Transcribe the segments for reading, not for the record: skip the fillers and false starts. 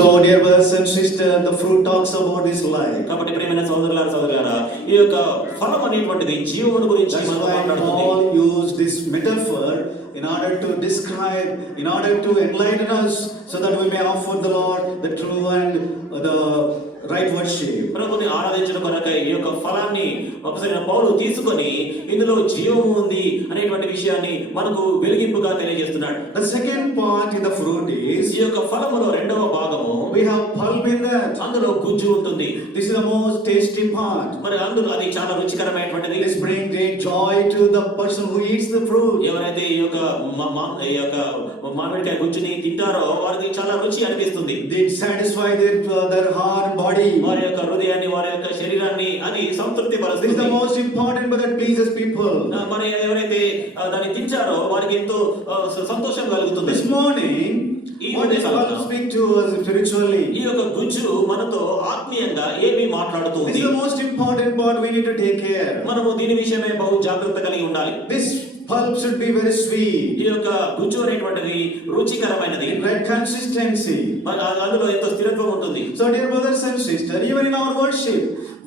So dear brothers and sisters, the fruit talks about this life. కాబట్టి ప్రియమైన సోదరులారా ఈ యొక్క ఫలం అనేటువంటిది జీవమును గురించి That's మనతో why మాట్లాడుతుంది. Paul used this metaphor in order to describe, in order to enlighten us, so that we may offer the Lord the true and the right worship. ప్రభుని ఆరాధించడం కొరకై ఈ యొక్క ఫలాన్ని ఒకసారి పౌలు తీసుకొని ఇందులో జీవము ఉంది అనేటువంటి విషయాన్ని మనకు వెలిగింపుగా తెలియజేస్తున్నాడు. The second part in the fruit is, ఈ యొక్క ఫలములో రెండవ భాగము we have pulp in that. అందులో గుజ్జు ఉంటుంది. This is the most tasty part. మరి అందులో అది చాలా రుచికరమైనటువంటిది. This brings great joy to the person who eats the fruit. ఎవరైతే ఈ యొక్క మామిడికాయ గుజ్జుని తింటారో వారికి చాలా రుచి అనిపిస్తుంది. They satisfy their heart and body. వారి యొక్క హృదయాన్ని వారి యొక్క శరీరాన్ని అది సంతృప్తి This is పరుస్తుంది. the most important, but that pleases people. మరి ఎవరైతే దాన్ని తింటారో వారికి ఎంతో సంతోషం కలుగుతుంది. This morning, what is Paul speak to us spiritually? ఈ యొక్క గుజ్జు మనతో ఆత్మీయంగా ఏమి This మాట్లాడుతుంది? is the most important part we need to take care. మనము దీని విషయమే బహు జాగ్రత్త కలిగి ఉండాలి. This pulp should be very sweet, ఈ యొక్క గుజ్జు అనేటువంటిది రుచికరమైనది. right consistency. మరి అందులో ఎంతో స్థిరత్వం ఉంటుంది. So dear brothers and sisters, even in our worship,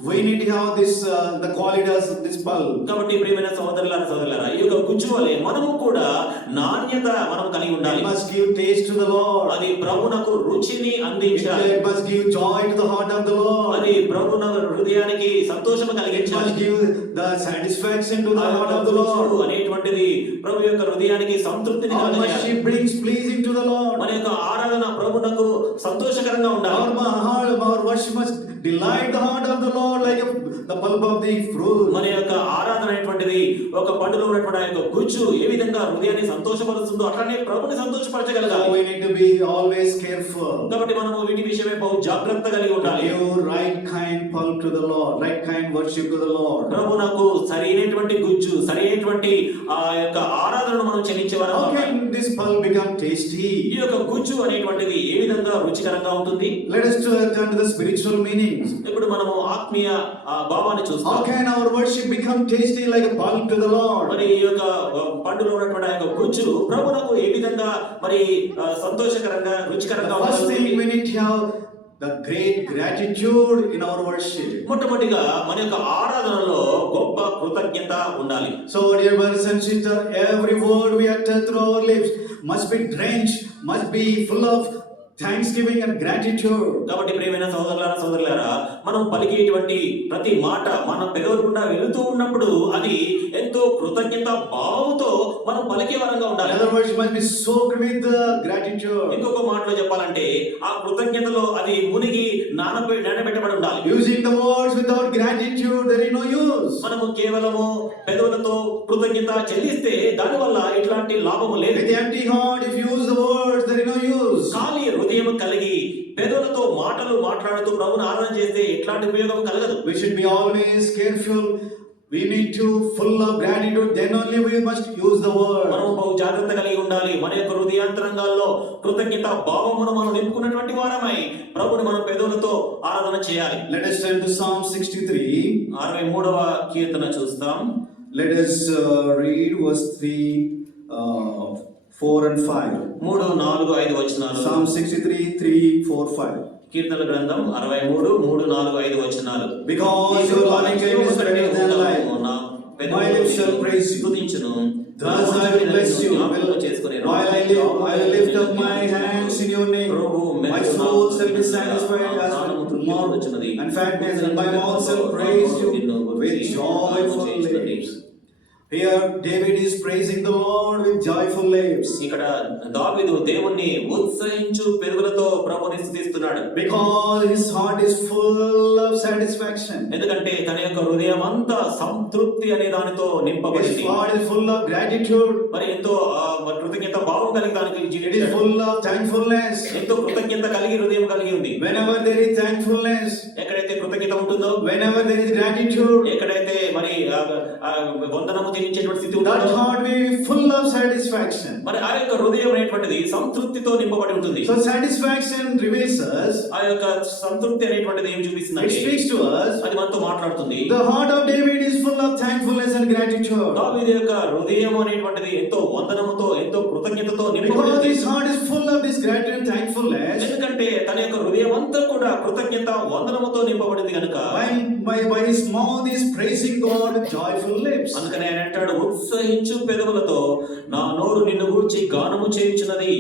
we need to have this the qualities of this pulp. కాబట్టి ప్రియమైన సోదరులారా ఈ యొక్క గుజ్జు వలె మనము కూడా నాణ్యత మనం కలిగి It ఉండాలి. must give taste to the Lord. అది ప్రభువునకు రుచిని అందించాలి. It must give joy to the heart of the Lord. అది ప్రభువున హృదయానికి సంతోషం It కలిగించాలి. must give the satisfaction to the heart of the Lord. అనేటువంటిది ప్రభు యొక్క హృదయానికి సంతృప్తిని Our కలగజేయాలి. worship brings pleasing to the Lord. మన యొక్క ఆరాధన ప్రభువునకు సంతోషకరంగా ఉండాలి. Our worship must delight the heart of the Lord like the pulp of the fruit. మన యొక్క ఆరాధన అనేటువంటిది ఒక పండులో ఉన్నటువంటి ఆ యొక్క గుజ్జు ఏ విధంగా హృదయాన్ని సంతోషపరుస్తుందో అట్లనే ప్రభుని సంతోషపరచగలగాలి. So we need to be always careful. కాబట్టి మనము వీటి విషయమే బహు జాగ్రత్త కలిగి ఉండాలి. Give right kind pulp to the Lord, right kind worship to the Lord. ప్రభునకు సరైనటువంటి గుజ్జు సరైనటువంటి ఆ యొక్క ఆరాధనను మనం చెల్లించేవారు. How can this pulp become tasty? ఈ యొక్క గుజ్జు అనేటువంటిది ఏ విధంగా రుచికరంగా ఉంటుంది? Let us turn to the spiritual meanings. ఇప్పుడు మనము ఆత్మీయ భావాన్ని చూస్తాం. How can our worship become tasty like a pulp to the Lord? మరి ఈ యొక్క పండులో ఉన్నటువంటి ఆ యొక్క గుజ్జు ప్రభునకు ఏ విధంగా మరి సంతోషకరంగా రుచికరంగా The first thing ఉంటుంది? we need to have the great gratitude in our worship. మొట్టమొదటిగా మన యొక్క ఆరాధనలో గొప్ప కృతజ్ఞత ఉండాలి. So dear brothers and sisters, every word we utter through our lips must be drenched, must be full of thanksgiving and gratitude. కాబట్టి ప్రియమైన సోదరులారా మనం పలికేటువంటి ప్రతి మాట మన పెదవుల గుండా వెళుతూ ఉన్నప్పుడు అది ఎంతో కృతజ్ఞత భావంతో మనం పలికే వరంగా In ఉండాలి. other words, it must be soaked with the gratitude. ఇంకొక మాటలో చెప్పాలంటే ఆ కృతజ్ఞతలో అది మునిగి నానబెట్టబడి ఉండాలి. Using the words without gratitude, there is no use. మనము కేవలము పెదవులతో కృతజ్ఞత చెల్లిస్తే దానివల్ల ఎట్లాంటి లాభము లేదు. With empty heart, if you use the words, there is no use. ఖాళీ హృదయం కలిగి పెదవులతో మాటలు మాట్లాడుతూ ప్రభువుని ఆరాధన చేస్తే ఎట్లాంటి ఉపయోగం కలగదు. We should be always careful. We need to full of gratitude. Then only we must use the word. మనం బహు జాగ్రత్త కలిగి ఉండాలి. మన యొక్క హృదయాంతరంగాల్లో కృతజ్ఞత భావమును మనం నింపుకున్నటువంటి వారమై ప్రభువుని మనం పెదవులతో ఆరాధన చేయాలి. Let us turn to Psalm 63. 63వ కీర్తన చూస్తాం. Let us read verse 3, 4 and 5. 3, 4, 5 వచనాలు. Psalm 63, 3, 4, 5. కీర్తనల గ్రంథం 63, 3, 4, 5 వచనాలు. Because your loving kindness is better than life, my lips shall praise you. స్తుతించును. Thus I will bless you. జ్ఞాపకము చేసుకొని While I live, I will lift up my hands in your name. My soul shall be satisfied as with milk and fatness, and my mouth shall praise you with joyful lips. Here David is praising the Lord with joyful lips. ఇక్కడ దావీదు దేవుణ్ణి ఉత్సహించు పెదవులతో ప్రభువుని స్తుతిస్తున్నాడు. Because his heart is full of satisfaction. ఎందుకంటే తన యొక్క హృదయం అంతా సంతృప్తి అనే దానితో His నింపబడింది. heart is full of gratitude. మరి ఎంతో కృతజ్ఞత భావం కలిగి దానికి It is జీవించాడు. full of thankfulness. ఎంతో కృతజ్ఞత కలిగి హృదయం కలిగి ఉంది. Whenever there is thankfulness, ఎక్కడైతే కృతజ్ఞత ఉంటుందో, whenever there is gratitude, ఎక్కడైతే మరి వందనము చెల్లించేటువంటి స్థితి that ఉంటుందో heart will be full of satisfaction. మరి ఆ యొక్క హృదయం అనేటువంటిది సంతృప్తితో నింపబడి ఉంటుంది. So satisfaction reveals us. ఆ యొక్క సంతృప్తి అనేటువంటిది ఏం It చూపిస్తుందంటే speaks to us. అది మనతో మాట్లాడుతుంది. The heart of David is full of thankfulness and gratitude. దావీదు యొక్క హృదయం అనేటువంటిది ఎంతో వందనముతో ఎంతో కృతజ్ఞతతో Because నింపబడింది. his heart is full of this gratitude and thankfulness. ఎందుకంటే తన యొక్క హృదయం అంతా కూడా కృతజ్ఞత వందనముతో నింపబడింది కనుక By his mouth is praising God with joyful lips. అందుకని ఆయన అంటాడు, ఉత్సహించు పెదవులతో నా నోరు నిన్ను గూర్చి గానము చేయుచున్నది.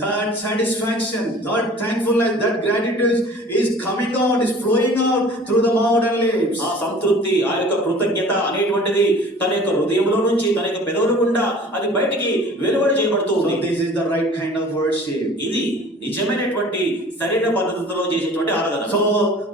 That satisfaction, that thankfulness, that gratitude is coming out, is flowing out through the mouth and lips. ఆ సంతృప్తి, ఆ యొక్క కృతజ్ఞత అనేటువంటిది తన యొక్క హృదయంలో నుంచి తన యొక్క పెదవుల గుండా అది బయటికి వెలువడి చేయబడుతూ So ఉంది. this is the right kind of worship. ఇది నిజమైనటువంటి సరైన పద్ధతిలో చేసేటువంటి ఆరాధన. So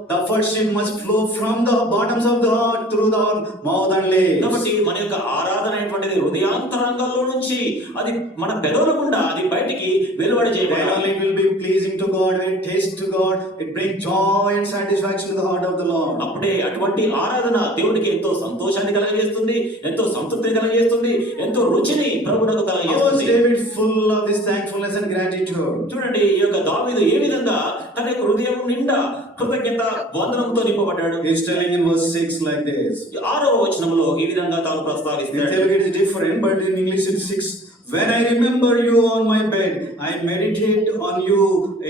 the worship must flow from the bottoms of the heart through the mouth and lips. కాబట్టి మన యొక్క ఆరాధన అనేటువంటిది హృదయాంతరంగంలో నుంచి అది మన పెదవుల గుండా అది బయటికి వెలువడి Then చేయబడాలి. only it will be pleasing to God, when it tastes to God, it brings joy and satisfaction to the heart of the Lord. అప్పుడే అటువంటి ఆరాధన దేవునికి ఎంతో సంతోషాన్ని కలగజేస్తుంది, ఎంతో సంతృప్తిని కలగజేస్తుంది, ఎంతో రుచిని ప్రభువునకు How was కలగజేస్తుంది. David full of this thankfulness and gratitude? చూడండి, ఈ యొక్క దావీదు ఏ విధంగా తన యొక్క హృదయం నిండా కృతజ్ఞత వందనంతో నింపబడ్డాడు. He's telling in verse 6 like this. 6వ వచనంలో ఈ విధంగా తాను In ప్రస్తావిస్తాడు. Telugu it is different, but in English it's 6. When I remember you on my bed, I meditate on you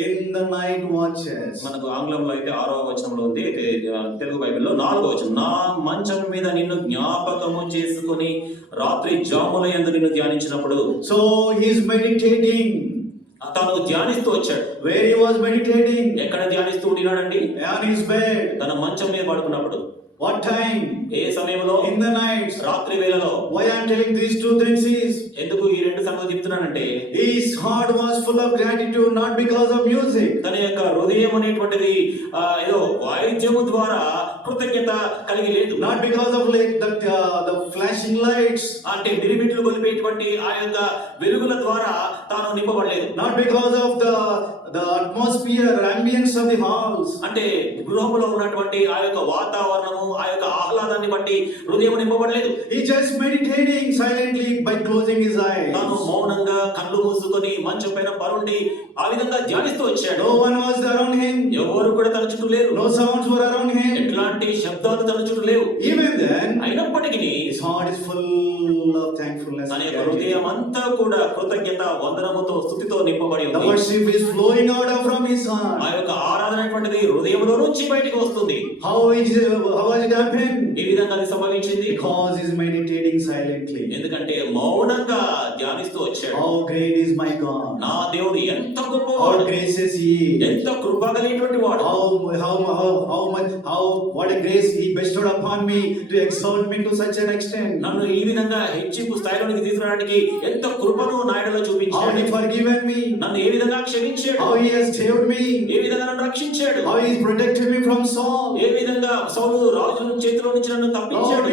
in the night watches. మనకు ఆంగ్లంలో అయితే 6వ వచనంలో ఉంది, అయితే తెలుగు బైబిల్లో 4వ వచనం. నా మంచం మీద నిన్ను జ్ఞాపకము చేసుకొని రాత్రి జాముల యందు నిన్ను ధ్యానించినప్పుడు. So he is meditating. తాను ధ్యానిస్తూ వచ్చాడు. Where he was meditating? ఎక్కడ ధ్యానిస్తూ ఉండినాడండి? On his bed. తన మంచం మీద పడుకున్నప్పుడు. What time? ఏ సమయంలో? In the night. రాత్రి వేళలో. Why I am telling these two things is, ఎందుకు ఈ రెండు సంగతులు చెప్తున్నానంటే, his heart was full of gratitude not because of music. తన యొక్క హృదయం అనేటువంటిది ఏదో వాయిద్యము ద్వారా కృతజ్ఞత కలిగి లేదు. Not because of like the flashing lights. అంటే మిరిమిట్లు గొలిపేటువంటి ఆ యొక్క వెలుగుల ద్వారా తాను నింపబడలేదు. Not because of the atmosphere, ambience of the halls. అంటే గృహంలో ఉన్నటువంటి ఆ యొక్క వాతావరణము, ఆ యొక్క ఆహ్లాదాన్ని బట్టి హృదయం నింపబడలేదు. He just meditating silently by closing his eyes. తాను మౌనంగా కళ్ళు మూసుకొని మంచం పైన పరుండి ఆ విధంగా ధ్యానిస్తూ వచ్చాడు. No one was around him. ఎవరు కూడా తన చుట్టూ లేరు. No sounds were around him. ఎట్లాంటి శబ్దాలు తన చుట్టూ లేవు. Even then, అయినప్పటికీ his heart is full of thankfulness. తన యొక్క హృదయం అంతా కూడా కృతజ్ఞత వందనముతో స్తుతితో నింపబడి The ఉంది. worship is flowing out from his ఆ heart. యొక్క ఆరాధన అనేటువంటిది హృదయంలో నుంచి బయటికి వస్తుంది. How has it happened? ఈ విధంగా అది సంభవించింది Because he is meditating silently. ఎందుకంటే మౌనంగా ధ్యానిస్తూ వచ్చాడు. How great is my God? నా దేవుడు ఎంత How గొప్పవాడు, gracious he is. ఎంత కృప కలిగినటువంటి వాడు. What a grace he bestowed upon me to exalt me to such an extent. నన్ను ఈ విధంగా హెచ్చింపు స్థాయిలోనికి తీసుకురావడానికి ఎంత కృపను నాయనలో How చూపించాడు. he forgiven me. నన్ను ఏ విధంగా క్షమించాడు, How he has saved me. ఏ విధంగా నన్ను రక్షించాడు, How he has protected me from Saul. ఏ విధంగా సౌలు రాజు చేతిలో నుంచి నన్ను Oh, తప్పించాడు.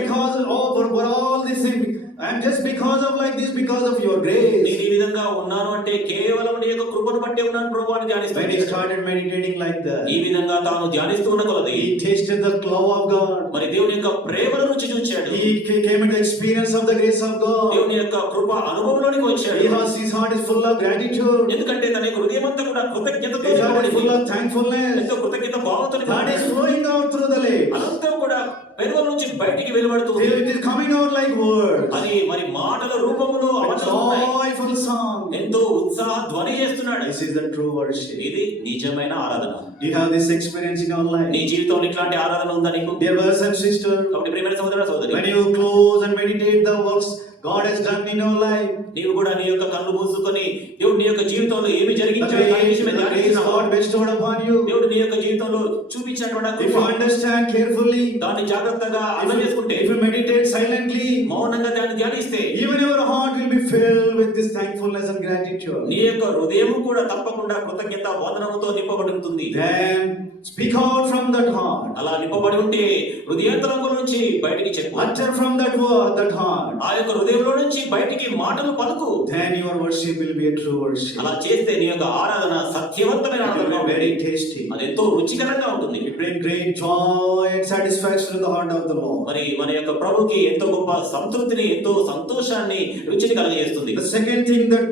for all this thing, and just because of like this, because of your grace. నేను ఈ విధంగా ఉన్నాను అంటే కేవలం నీ యొక్క కృపను బట్టి ఉన్నాను ప్రభు అని When he ధ్యానిస్తాడు. started meditating like that, ఈ విధంగా తాను ధ్యానిస్తూ ఉన్న కొలది he tasted the love of God. మరి దేవుని యొక్క ప్రేమను రుచి చూచాడు. He came into experience of the grace of God. దేవుని యొక్క కృప అనుభవంలోనికి వచ్చాడు. His heart is full of gratitude. ఎందుకంటే తన యొక్క హృదయం అంతా కూడా కృతజ్ఞతతో His heart is నింపబడింది. full of thankfulness. ఎంతో కృతజ్ఞత భావంతో That is నింపబడింది. flowing out through the lips. అనంతం కూడా పెదవుల నుంచి బయటికి వెలువడుతుంది. It is coming out like words. అది మరి మాటల రూపంలో A అవతరిస్తున్నాయి. joyful song. ఎంతో ఉత్సాహ ధ్వని చేస్తున్నాడు. This is the true worship. ఇది నిజమైన ఆరాధన. Do you have this experience in your life? నీ జీవితంలో ఇట్లాంటి ఆరాధన ఉందా నీకు? Dear brothers and sisters, కాబట్టి ప్రియమైన సహోదర సహోదరి, when you close and meditate the works God has done in your life, నీవు కూడా నీ యొక్క కళ్ళు మూసుకొని దేవుడు నీ యొక్క జీవితంలో ఏమి the జరిగించాడు అనే grace విషయమే God ధ్యానిస్తున్నావు. bestowed upon you, దేవుడు నీ యొక్క జీవితంలో చూపించినటువంటి ఆ if you Krupa, understand carefully, దాన్ని జాగ్రత్తగా అర్థం చేసుకుంటే, if you meditate silently, మౌనంగా దాన్ని ధ్యానిస్తే even your heart will be filled with this thankfulness and gratitude. నీ యొక్క హృదయం కూడా తప్పకుండా కృతజ్ఞత వందనముతో నింపబడి ఉంటుంది. Then speak out from that heart. అలా నింపబడి ఉంటే హృదయాంతరంగం నుంచి బయటికి చెప్పు. Utter from that word, that heart. ఆ యొక్క హృదయంలో నుంచి బయటికి మాటలు పలుకు. Then your worship will be a true worship. అలా చేస్తే నీ యొక్క ఆరాధన సత్యవంతమైన It will ఆరాధన be very tasty. అది ఎంతో రుచికరంగా ఉంటుంది. It brings great joy and satisfaction to the heart of the Lord. మరి మన యొక్క ప్రభుకి ఎంతో గొప్ప సంతృప్తిని, ఎంతో సంతోషాన్ని, రుచిని కలగజేస్తుంది. The second thing that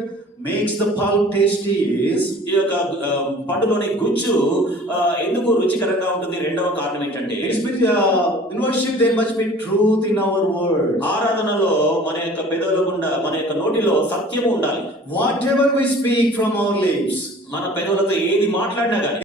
makes the pulp tasty is ఈ యొక్క పండులోని గుజ్జు ఎందుకు రుచికరంగా ఉంటుంది? రెండవ కారణం ఏంటంటే in worship there must be truth in our words. ఆరాధనలో మన యొక్క పెదవుల గుండా మన యొక్క నోటిలో సత్యము ఉండాలి. Whatever we speak from our lips, మన పెదవులతో ఏది మాట్లాడినా కానీ